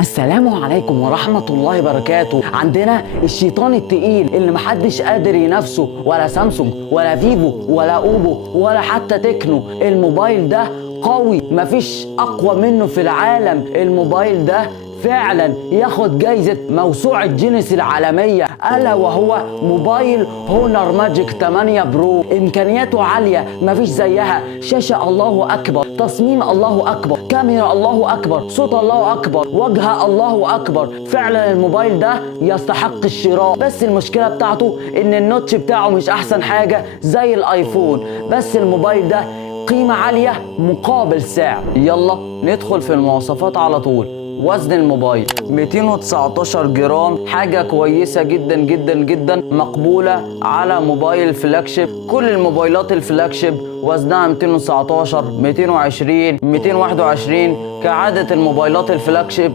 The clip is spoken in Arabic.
السلام عليكم ورحمة الله وبركاته. عندنا الشيطان التقيل اللي محدش قادر ينافسه، ولا سامسونج ولا فيفو ولا اوبو ولا حتى تكنو. الموبايل ده قوي، مفيش اقوى منه في العالم. الموبايل ده فعلا ياخد جايزة موسوعة جينيس العالمية، ألا وهو موبايل هونر ماجيك 8 برو. إمكانياته عالية مفيش زيها، شاشة الله أكبر، تصميم الله أكبر، كاميرا الله أكبر، صوت الله أكبر، واجهة الله أكبر. فعلا الموبايل ده يستحق الشراء، بس المشكلة بتاعته إن النوتش بتاعه مش أحسن حاجة زي الآيفون. بس الموبايل ده قيمة عالية مقابل سعر. يلا ندخل في المواصفات على طول. وزن الموبايل 219 جرام، حاجة كويسة جدا جدا جدا، مقبولة على موبايل فلاجشيب. كل الموبايلات الفلاجشيب وزنها 219 220 221 كعادة الموبايلات الفلاجشيب.